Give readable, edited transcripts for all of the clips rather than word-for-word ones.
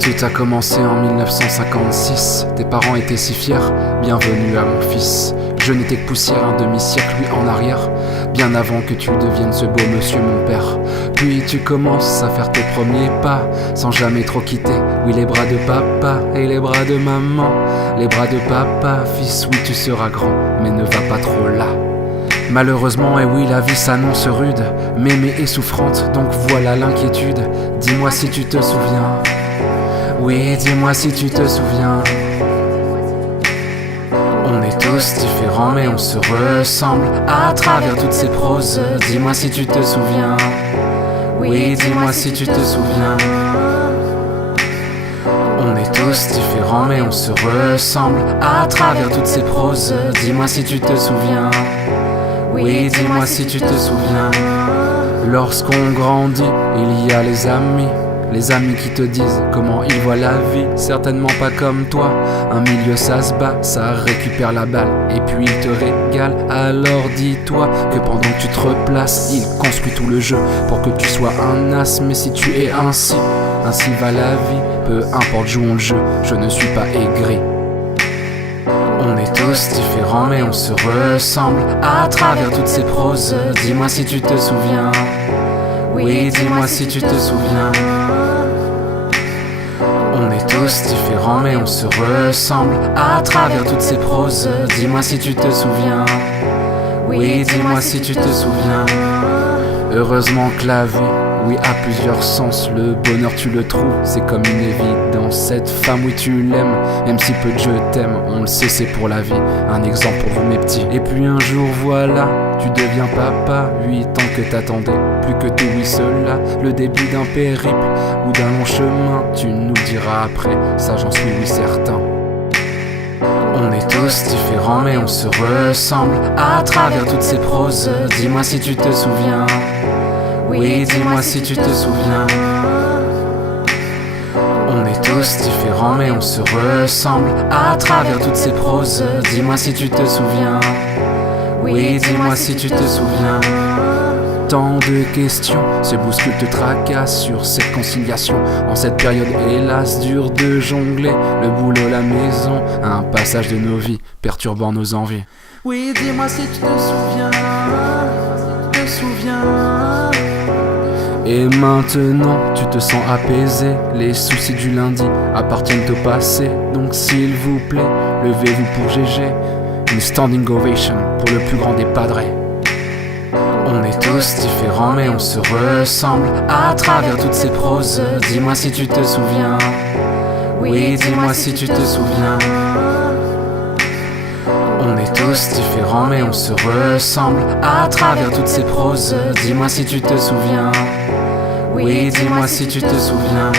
Tout a commencé en 1956. Tes parents étaient si fiers. Bienvenue à mon fils. Je n'étais que poussière un demi-siècle, lui en arrière. Bien avant que tu deviennes ce beau monsieur mon père. Puis tu commences à faire tes premiers pas, sans jamais trop quitter, oui, les bras de papa et les bras de maman. Les bras de papa, fils, oui, tu seras grand, mais ne va pas trop là. Malheureusement, et oui, la vie s'annonce rude, mémée et souffrante, donc voilà l'inquiétude. Dis-moi si tu te souviens. Oui, dis-moi si tu te souviens. On est tous différents mais on se ressemble à travers toutes ces proses. Dis-moi si tu te souviens. Oui, dis-moi si tu te souviens. On est tous différents mais on se ressemble à travers toutes ces proses. Dis-moi si tu te souviens. Oui, dis-moi si tu te souviens. Lorsqu'on grandit, il y a les amis. Les amis qui te disent comment ils voient la vie. Certainement pas comme toi. Un milieu ça se bat, ça récupère la balle et puis il te régale. Alors dis-toi que pendant que tu te replaces, il construit tout le jeu pour que tu sois un as. Mais si tu es ainsi va la vie. Peu importe, jouons le jeu, je ne suis pas aigri. On est tous différents mais on se ressemble à travers toutes ces proses. Dis-moi si tu te souviens. Oui, dis-moi si tu te souviens. On est tous différents mais on se ressemble à travers toutes ces proses. Dis-moi si tu te souviens. Oui, dis-moi si tu te souviens. Heureusement que la vie, oui, a plusieurs sens. Le bonheur tu le trouves, c'est comme une évidence. Cette femme, oui, tu l'aimes, même si peu de je t'aime. On le sait, c'est pour la vie, un exemple pour vous mes petits. Et puis un jour, voilà, tu deviens papa. 8 ans que t'attendais, plus que tout, oui, cela. Le début d'un périple ou d'un long chemin. Tu nous le diras après, ça j'en suis, oui, certain. On est tous différents mais on se ressemble à travers toutes ces proses. Dis-moi si tu te souviens. Oui, dis-moi si tu te souviens. On est tous différents mais on se ressemble à travers toutes ces proses. Dis-moi si tu te souviens. Oui, dis-moi si tu te souviens. Tant de questions se bousculent, te tracassent sur cette conciliation. En cette période hélas dure de jongler le boulot, la maison, un passage de nos vies perturbant nos envies. Oui, dis-moi si tu te souviens. Te souviens. Et maintenant tu te sens apaisé. Les soucis du lundi appartiennent au passé. Donc s'il vous plaît, levez-vous pour GG. Une standing ovation pour le plus grand des padres. On est tous différents mais on se ressemble à travers toutes ces proses. Dis-moi si tu te souviens. Oui, dis-moi si tu te souviens. On est tous différents mais on se ressemble à travers toutes ces proses. Dis-moi si tu te souviens. Oui, dis-moi si tu te souviens.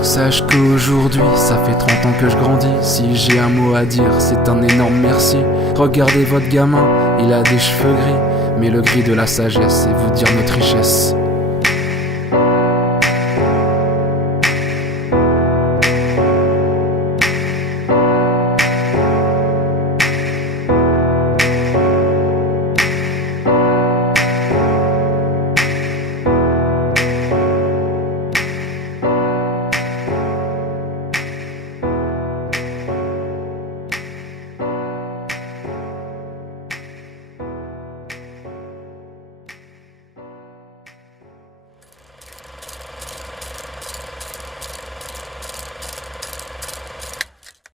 Sache qu'aujourd'hui, ça fait 30 ans que je grandis. Si j'ai un mot à dire, c'est un énorme merci. Regardez votre gamin, il a des cheveux gris, mais le gris de la sagesse, c'est vous dire notre richesse.